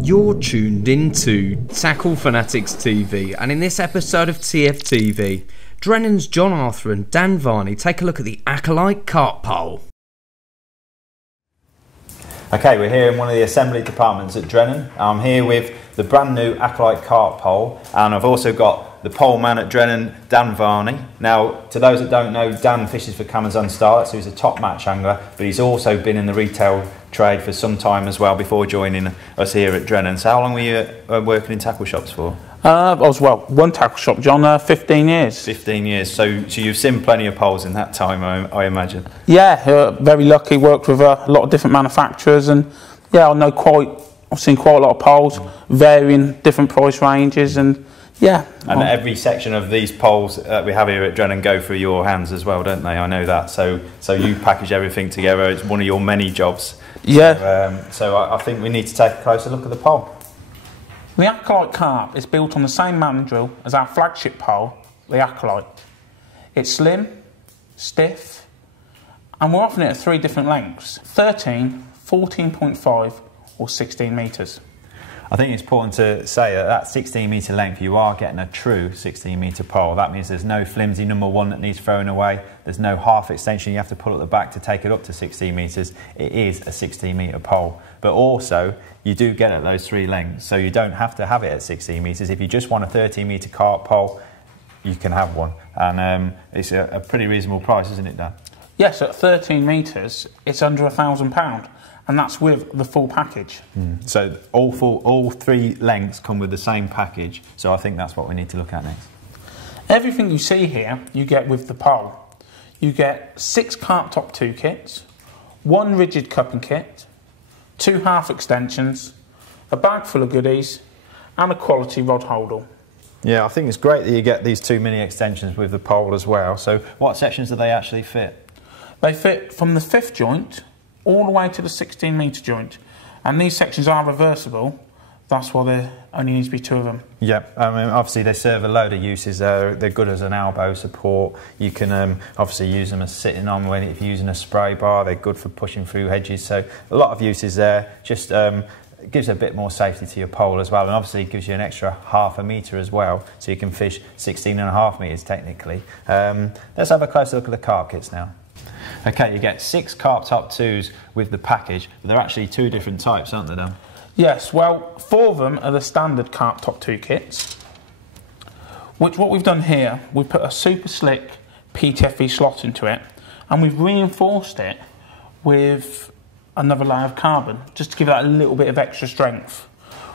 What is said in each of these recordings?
You're tuned into Tackle Fanatics TV, and in this episode of TFTV, Drennan's Jon Aurther and Dan Varney take a look at the Acolyte Carp Pole. Okay, we're here in one of the assembly departments at Drennan. I'm here with the brand new Acolyte Carp Pole, and I've also got the pole man at Drennan, Dan Varney. Now, to those that don't know, Dan fishes for Amazon Starlet, so he's a top match angler, but he's also been in the retail trade for some time as well before joining us here at Drennan. So how long were you working in tackle shops for? I was, one tackle shop, John, 15 years. 15 years, so you've seen plenty of poles in that time, I imagine? Yeah, very lucky, worked with a lot of different manufacturers, and yeah, I've seen quite a lot of poles, varying different price ranges, and yeah. And every section of these poles that we have here at Drennan go through your hands as well, don't they? I know that, so you package everything together, it's one of your many jobs. Yeah. So I think we need to take a closer look at the pole. The Acolyte Carp is built on the same mountain drill as our flagship pole, the Acolyte. It's slim, stiff, and we're offering it at 3 different lengths: 13, 14.5 or 16 metres. I think it's important to say that 16 metre length, you are getting a true 16 metre pole. That means there's no flimsy number 1 that needs throwing away. There's no half extension you have to pull at the back to take it up to 16 metres. It is a 16 metre pole. But also, you do get at those 3 lengths, so you don't have to have it at 16 metres. If you just want a 13 metre carp pole, you can have one. And it's a pretty reasonable price, isn't it, Dan? Yes, at 13 metres, it's under £1,000. And that's with the full package. So all 3 lengths come with the same package. So I think that's what we need to look at next. Everything you see here, you get with the pole. You get 6 carp top 2 kits, 1 rigid cupping kit, 2 half extensions, a bag full of goodies, and a quality rod holder. Yeah, I think it's great that you get these 2 mini extensions with the pole as well. So what sections do they actually fit? They fit from the 5th joint all the way to the 16 metre joint, and these sections are reversible. That's why there only needs to be 2 of them. Yeah, I mean, obviously they serve a load of uses. They're good as an elbow support. You can obviously use them as sitting on when if you're using a spray bar. They're good for pushing through hedges. So a lot of uses there. Just gives a bit more safety to your pole as well, and obviously gives you an extra ½ metre as well, so you can fish 16.5 metres technically. Let's have a closer look at the carp kits now. Okay, you get 6 carp top 2s with the package, but they're actually 2 different types, aren't they, Dan? Yes, well, 4 of them are the standard carp top 2 kits, which what we've done here, we've put a super slick PTFE slot into it, and we've reinforced it with another layer of carbon, just to give that a little bit of extra strength.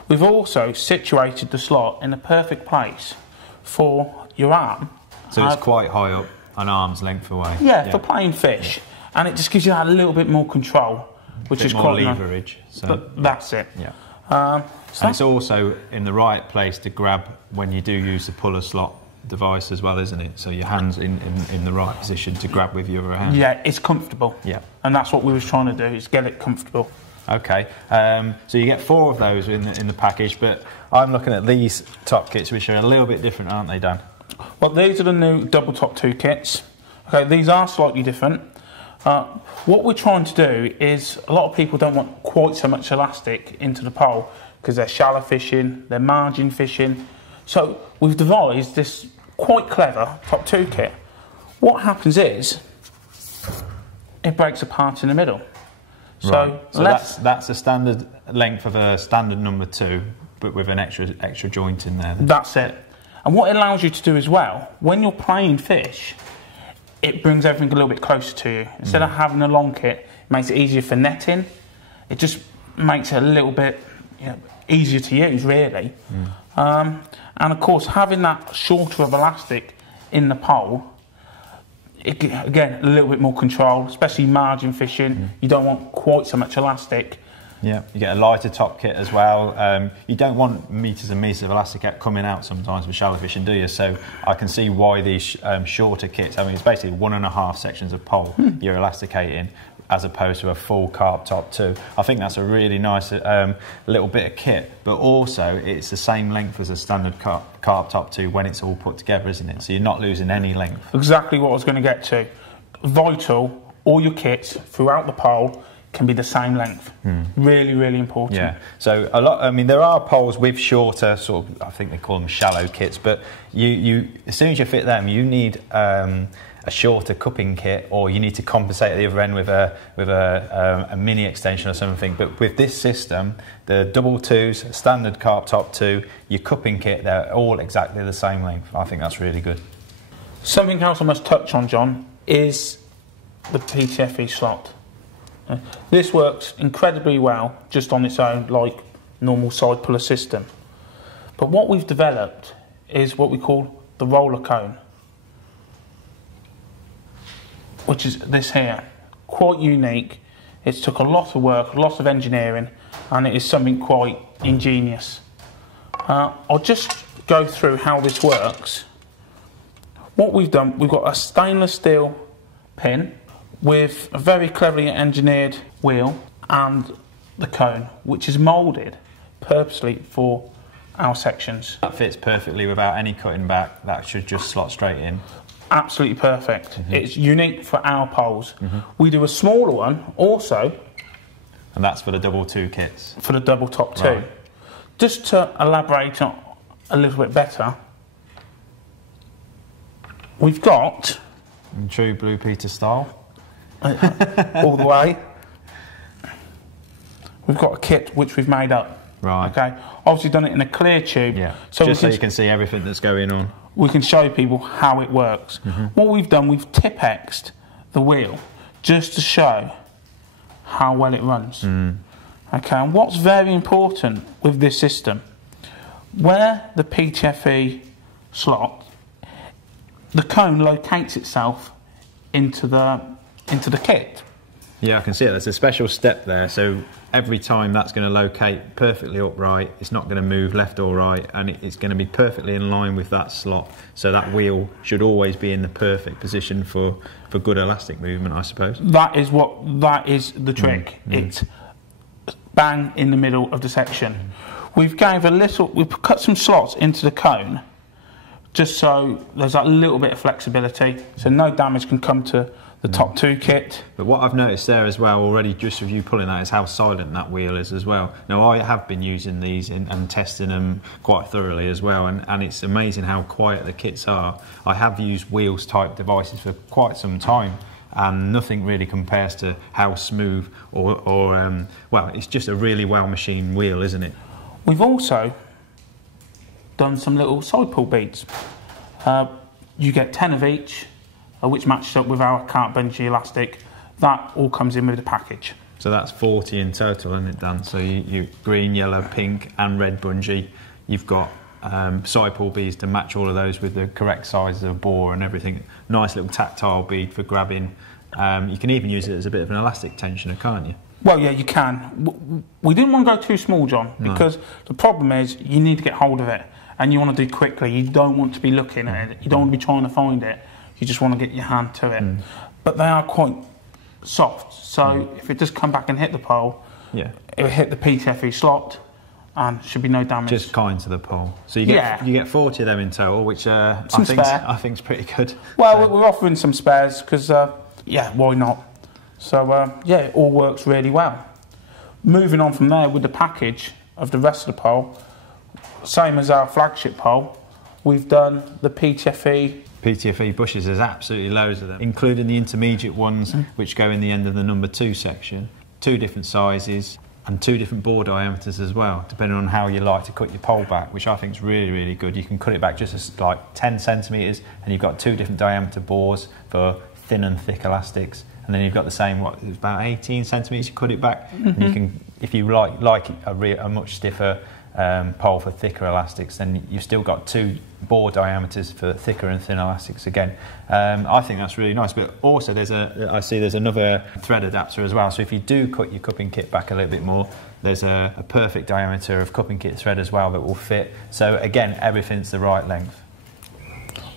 We've also situated the slot in a perfect place for your arm. So it's quite high up, an arm's length away. Yeah, for playing fish, and it just gives you that a little bit more control, which is quite leverage. So, but that's it. Yeah. And it's also in the right place to grab when you do use the puller slot device as well, isn't it? So your hand's in the right position to grab with your other hand. Yeah, it's comfortable. Yeah. And that's what we was trying to do, is get it comfortable. Okay, so you get 4 of those in the package, but I'm looking at these top kits, which are a little bit different, aren't they, Dan? Well, these are the new double top 2 kits. Okay, these are slightly different. What we're trying to do is, a lot of people don't want quite so much elastic into the pole because they're shallow fishing, they're margin fishing. So we've devised this quite clever top 2 kit. What happens is, it breaks apart in the middle. Right. So that's a standard length of a standard number 2, but with an extra joint in there. That's it. And what it allows you to do as well, when you're playing fish, it brings everything a little bit closer to you. Instead of having a long kit, it makes it easier for netting. It just makes it a little bit easier to use, really. And of course, having that shorter of elastic in the pole, again, a little bit more control, especially margin fishing. You don't want quite so much elastic. Yeah, you get a lighter top kit as well. You don't want metres and metres of elastic coming out sometimes with shallow fishing, do you? So I can see why these shorter kits, I mean, it's basically 1.5 sections of pole you're elasticating, as opposed to a full carp top 2. I think that's a really nice little bit of kit, but also it's the same length as a standard carp top 2 when it's all put together, isn't it? So you're not losing any length. Exactly what I was going to get to. Vital, all your kits throughout the pole can be the same length. Really, really important. Yeah. So a lot. I mean, there are poles with shorter sort of. I think they call them shallow kits. But you as soon as you fit them, you need a shorter cupping kit, or you need to compensate at the other end with a mini extension or something. But with this system, the double twos, standard carp top two, your cupping kit, they're all exactly the same length. I think that's really good. Something else I must touch on, John, is the PTFE slot. This works incredibly well just on its own, like normal side puller system. But what we've developed is what we call the roller cone, which is this here. Quite unique. It's took a lot of work, lots of engineering, and it is something quite ingenious. I'll just go through how this works. What we've done, we've got a stainless steel pin with a very cleverly engineered wheel and the cone, which is moulded purposely for our sections. That fits perfectly without any cutting back. That should just slot straight in. Absolutely perfect. It's unique for our poles. We do a smaller one also. And that's for the double two kits. For the double top two. Right. Just to elaborate on a little bit better, we've got... In true Blue Peter style. all the way. We've got a kit which we've made up. Right. Okay. Obviously done it in a clear tube. Yeah. So just so you can see everything that's going on. We can show people how it works. What we've done, we've Tipp-X'd the wheel just to show how well it runs. Okay. And what's very important with this system, where the PTFE slot, the cone locates itself into the kit. Yeah, I can see it. There's a special step there, so every time that's going to locate perfectly upright. It's not going to move left or right, and it's going to be perfectly in line with that slot. So that wheel should always be in the perfect position for good elastic movement, I suppose. That is the trick. It's bang in the middle of the section. We've cut some slots into the cone, just so there's that little bit of flexibility, so no damage can come to the top two kit. But what I've noticed there as well already, just with you pulling that, is how silent that wheel is as well. Now, I have been using these and testing them quite thoroughly as well, and it's amazing how quiet the kits are. I have used wheels type devices for quite some time, and nothing really compares to how smooth well, it's just a really well machined wheel, isn't it? We've also done some little side pull beads. You get 10 of each, which matches up with our carp bungee elastic. That all comes in with the package. So that's 40 in total, isn't it, Dan? So you green, yellow, pink and red bungee. You've got side pull beads to match all of those with the correct size of bore and everything. Nice little tactile bead for grabbing. You can even use it as a bit of an elastic tensioner, can't you? Well, yeah, you can. We didn't want to go too small, John, because the problem is you need to get hold of it, and you want to do quickly. You don't want to be looking at it. You don't want to be trying to find it. You just want to get your hand to it. But they are quite soft, so if it does come back and hit the pole, it will hit the PTFE slot and should be no damage. Just kind to the pole. So you get 40 of them in total, which I think is pretty good. Well, we're offering some spares because, why not? So, it all works really well. Moving on from there with the package of the rest of the pole, same as our flagship pole, we've done the PTFE bushes. There's absolutely loads of them, including the intermediate ones, which go in the end of the number 2 section. 2 different sizes and 2 different bore diameters as well, depending on how you like to cut your pole back, which I think is really, really good. You can cut it back just as like 10 centimetres, and you've got 2 different diameter bores for thin and thick elastics. And then you've got the same, it's about 18 centimetres, you cut it back. And you can, if you like a much stiffer pole for thicker elastics, then you've still got 2 bore diameters for thicker and thin elastics again. I think that's really nice. But also I see there's another thread adapter as well. So if you do cut your cupping kit back a little bit more, there's a perfect diameter of cupping kit thread as well that will fit. So again, everything's the right length.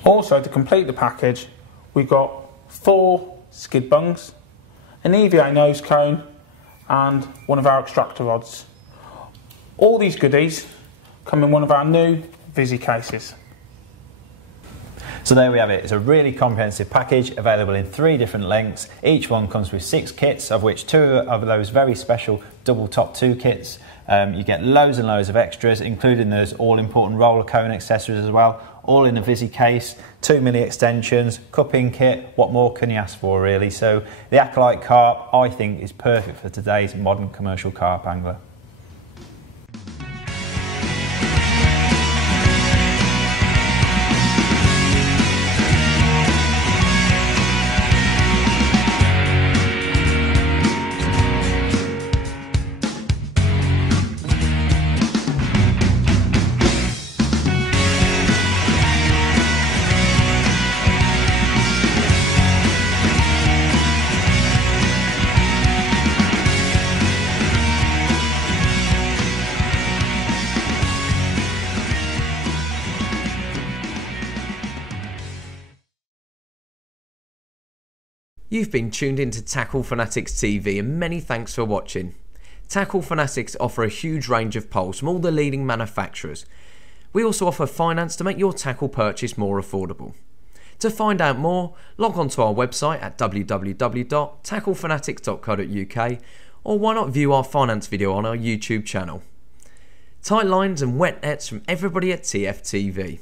Also, to complete the package, we've got 4 skid bungs, an EVA nose cone and one of our extractor rods. All these goodies come in one of our new Visi cases. So there we have it. It's a really comprehensive package available in 3 different lengths. Each one comes with 6 kits, of which 2 of those very special double top 2 kits. You get loads and loads of extras, including those all-important roller cone accessories as well, all in a Visi case, 2 mini extensions, cupping kit. What more can you ask for, really? So the Acolyte Carp, I think, is perfect for today's modern commercial carp angler. You've been tuned into Tackle Fanatics TV, and many thanks for watching. Tackle Fanatics offer a huge range of poles from all the leading manufacturers. We also offer finance to make your tackle purchase more affordable. To find out more, log on to our website at www.tacklefanatics.co.uk, or why not view our finance video on our YouTube channel. Tight lines and wet nets from everybody at TFTV.